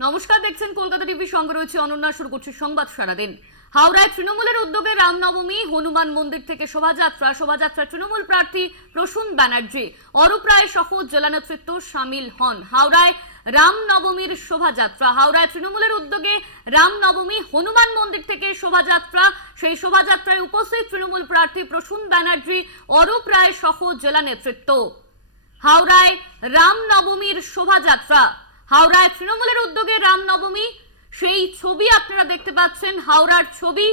নমস্কার, দেখছেন কলকাতা টিভি, সঙ্গে রয়েছে অনন্যা। শুরু করছি সংবাদ সারাদিন। হাওড়ায় তৃণমূলের উদ্যোগে রামনবমী হনুমান মন্দির থেকে শোভাযাত্রা তৃণমূল প্রার্থী প্রসূন ব্যানার্জি, অরূপ রায় সহ জেলা নেতৃত্ব সামিল হন। হাওড়ায় রামনবমীর শোভাযাত্রা, হাওড়ায় তৃণমূলের উদ্যোগে রামনবমী হনুমান মন্দির থেকে শোভাযাত্রা। সেই শোভাযাত্রায় উপস্থিত তৃণমূল প্রার্থী প্রসূন ব্যানার্জি, অরূপ রায় সহ জেলা নেতৃত্ব। হাওড়ায় রামনবমীর শোভাযাত্রা, হাওড়ায় তৃণমূলের উদ্যোগে রামনবমী, সেই ছবি আপনারা দেখতে পাচ্ছেন, হাওড়ার ছবি।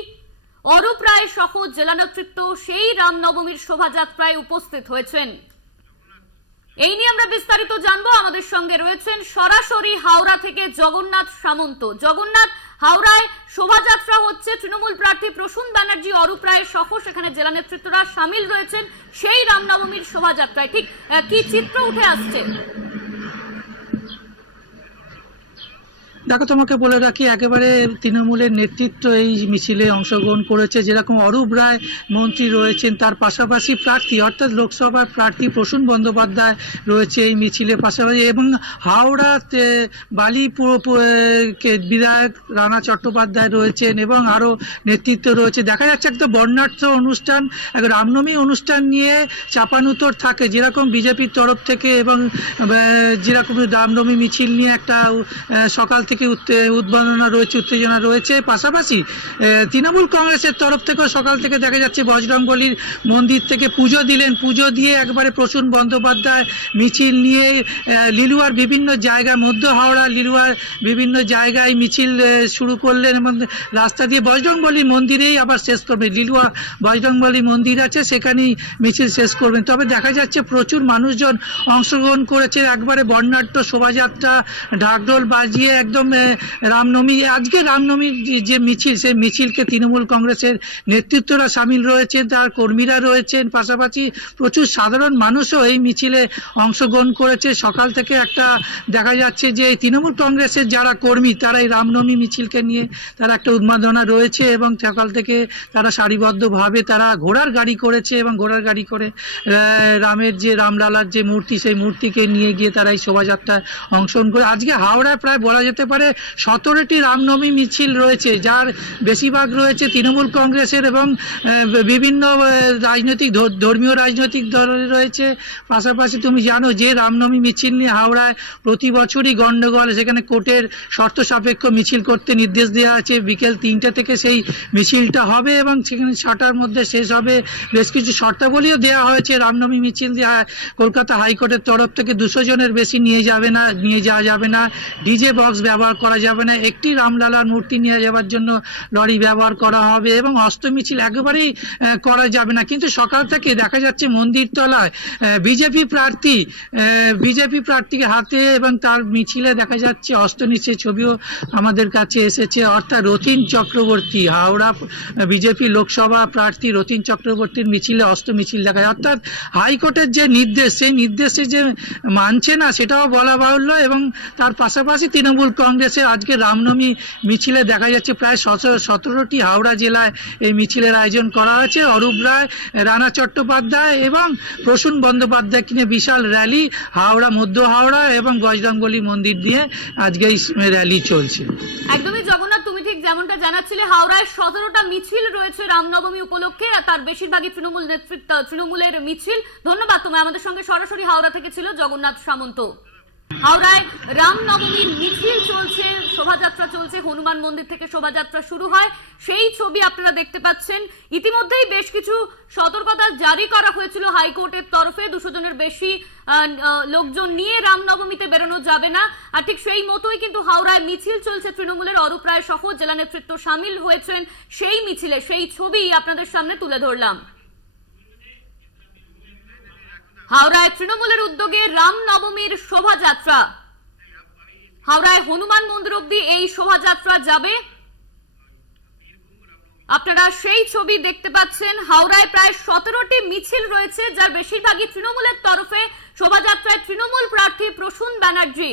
অরূপ রায় সহ জেলা নেতৃত্ব সেই রামনবমীর শোভাযাত্রায় উপস্থিত হয়েছেন। এই নিয়ে আমরা বিস্তারিত জানবো। আমাদের সঙ্গে রয়েছেন সরাসরি হাওড়া থেকে জগন্নাথ সামন্ত। জগন্নাথ, হাওড়ায় শোভাযাত্রা হচ্ছে, তৃণমূল প্রার্থী প্রসূন ব্যানার্জি, অরূপ রায় সহ সেখানে জেলা নেতৃত্বরা সামিল রয়েছেন সেই রামনবমীর শোভাযাত্রায়। ঠিক কি চিত্র উঠে আসছে? দেখো, তোমাকে বলে রাখি, একেবারে তৃণমূলের নেতৃত্ব এই মিছিলে অংশগ্রহণ করেছে। যেরকম অরূপ রায় মন্ত্রী রয়েছেন, তার পাশাপাশি প্রার্থী অর্থাৎ লোকসভার প্রার্থী প্রসূন বন্দ্যোপাধ্যায় রয়েছে এই মিছিলের পাশাপাশি, এবং হাওড়া বালিপুর বিধায়ক রানা চট্টোপাধ্যায় রয়েছেন এবং আরও নেতৃত্ব রয়েছে। দেখা যাচ্ছে একটা বর্ণাঢ্য অনুষ্ঠান, এক রামনবমী অনুষ্ঠান নিয়ে চাপানুতর থাকে, যেরকম বিজেপির তরফ থেকে, এবং যেরকম রামনবমী মিছিল নিয়ে একটা সকাল থেকে উদ্বোধনা রয়েছে, উত্তেজনা রয়েছে। পাশাপাশি তৃণমূল কংগ্রেসের তরফ থেকেও সকাল থেকে দেখা যাচ্ছে বজরংবলীর মন্দির থেকে পুজো দিলেন, পুজো দিয়ে একবারে প্রসূন বন্দ্যোপাধ্যায় মিছিল নিয়ে লিলুয়ার বিভিন্ন জায়গা, মধ্য হাওড়া লিলুয়ার বিভিন্ন জায়গায় মিছিল শুরু করলেন এবং রাস্তা দিয়ে বজরংবলী মন্দিরেই আবার শেষ করবেন। লিলুয়া বজরংবলী মন্দির আছে, সেখানেই মিছিল শেষ করবেন। তবে দেখা যাচ্ছে প্রচুর মানুষজন অংশগ্রহণ করেছে, একবারে বর্ণাঢ্য শোভাযাত্রা, ঢাকঢোল বাজিয়ে একদম রামনবমী। আজকে রামনবমীর যে মিছিল, সেই মিছিলকে তৃণমূল কংগ্রেসের নেতৃত্বরা সামিল রয়েছেন, তার কর্মীরা রয়েছেন, পাশাপাশি প্রচুর সাধারণ মানুষও এই মিছিলে অংশগ্রহণ করেছে। সকাল থেকে একটা দেখা যাচ্ছে যে তৃণমূল কংগ্রেসের যারা কর্মী, তারা এই রামনবমী মিছিলকে নিয়ে তারা একটা উন্মাদনা রয়েছে এবং সকাল থেকে তারা সারিবদ্ধভাবে তারা ঘোড়ার গাড়ি করেছে এবং ঘোড়ার গাড়ি করে রামের যে রামলালার যে মূর্তি, সেই মূর্তিকে নিয়ে গিয়ে তারা এই শোভাযাত্রায় অংশগ্রহণ করে। আজকে হাওড়ায় প্রায় বলা যেতে পারে 17টি রামনবমী মিছিল রয়েছে, যার বেশিরভাগ রয়েছে তৃণমূল কংগ্রেসের এবং বিভিন্ন রাজনৈতিক ধর্মীয় রাজনৈতিক দল রয়েছে। পাশাপাশি তুমি জানো যে রামনবমী মিছিল নিয়ে হাওড়ায় প্রতি বছরই গণ্ডগোল, সেখানে কোর্টের শর্ত সাপেক্ষ মিছিল করতে নির্দেশ দেওয়া আছে। বিকেল 3টে থেকে সেই মিছিলটা হবে এবং সেখানে 6টার মধ্যে শেষ হবে। বেশ কিছু শর্তাবলীও দেওয়া হয়েছে। রামনবমী মিছিল দিয়ে কলকাতা হাইকোর্টের তরফ থেকে 200 জনের বেশি নিয়ে যাওয়া যাবে না, ডিজে বক্স ব্যবহার করা যাবে না, একটি রামলালার মূর্তি নিয়ে যাওয়ার জন্য লরি ব্যবহার করা হবে এবং অস্ত্র মিছিল একেবারেই করা যাবে না। কিন্তু সকাল থেকে দেখা যাচ্ছে মন্দির তলায় বিজেপি প্রার্থীকে হাতে এবং তার মিছিলে দেখা যাচ্ছে অস্ত্র নিচ্ছে, ছবিও আমাদের কাছে এসেছে। অর্থাৎ রতিন চক্রবর্তী, হাওড়া বিজেপি লোকসভা প্রার্থী রতিন চক্রবর্তীর মিছিলে অস্ত্র মিছিল দেখা যায়। অর্থাৎ হাইকোর্টের যে নির্দেশ, সেই নির্দেশে যে মানছে না সেটাও বলা বাহুল্য। এবং তার পাশাপাশি তৃণমূল কংগ্রেসের আজকে রামনবমী মিছিলে দেখা যাচ্ছে প্রায় 17টি হাওড়া জেলায় এই মিছিলের আয়োজন করা হয়েছে। অরূপ রায়, রানা চট্টোপাধ্যায় এবং প্রসূন বন্দ্যোপাধ্যায় কিনে বিশাল র্যালি হাওড়া, মধ্য হাওড়া এবং বজরংবলী মন্দির দিয়ে আজকে এই র্যালি চলছে। একদমই জগন্নাথ, তুমি ঠিক যেমনটা জানাচ্ছিলে, হাওড়ায় 17টা মিছিল রয়েছে রামনবমী উপলক্ষে, তার বেশিরভাগই তৃণমূলের মিছিল। ধন্যবাদ তোমায়। আমাদের সঙ্গে সরাসরি হাওড়া থেকে ছিল জগন্নাথ সামন্ত। হাওড়ায় রামনবমীর মিছিল চলছে, শোভাযাত্রা চলছে, হনুমান মন্দির থেকে শোভাযাত্রা শুরু হয়, সেই ছবি আপনারা দেখতে পাচ্ছেন। ইতিমধ্যেই বেশ কিছু সতর্কতা জারি করা হয়েছিল হাইকোর্টের তরফে, 200 জনের বেশি লোকজন নিয়ে রামনবমীতে বেরোনো যাবে না। আর ঠিক সেই মতোই কিন্তু হাওড়ায় মিছিল চলছে তৃণমূলের, অরূপ রায় সহ জেলা নেতৃত্ব সামিল হয়েছেন সেই মিছিলে, সেই ছবি আপনাদের সামনে তুলে ধরলাম। হাওড়ায় তৃণমূলের উদ্যোগে রামনবমীর শোভাযাত্রা, হাওড়ায় হনুমান মন্দির অব্দি এই শোভাযাত্রা যাবে। আপনারা সেই ছবি দেখতে পাচ্ছেন। হাওড়ায় প্রায় 17টি মিছিল রয়েছে, যার বেশিরভাগই তৃণমূলের তরফে। শোভাযাত্রায় তৃণমূল প্রার্থী প্রসূন ব্যানার্জি।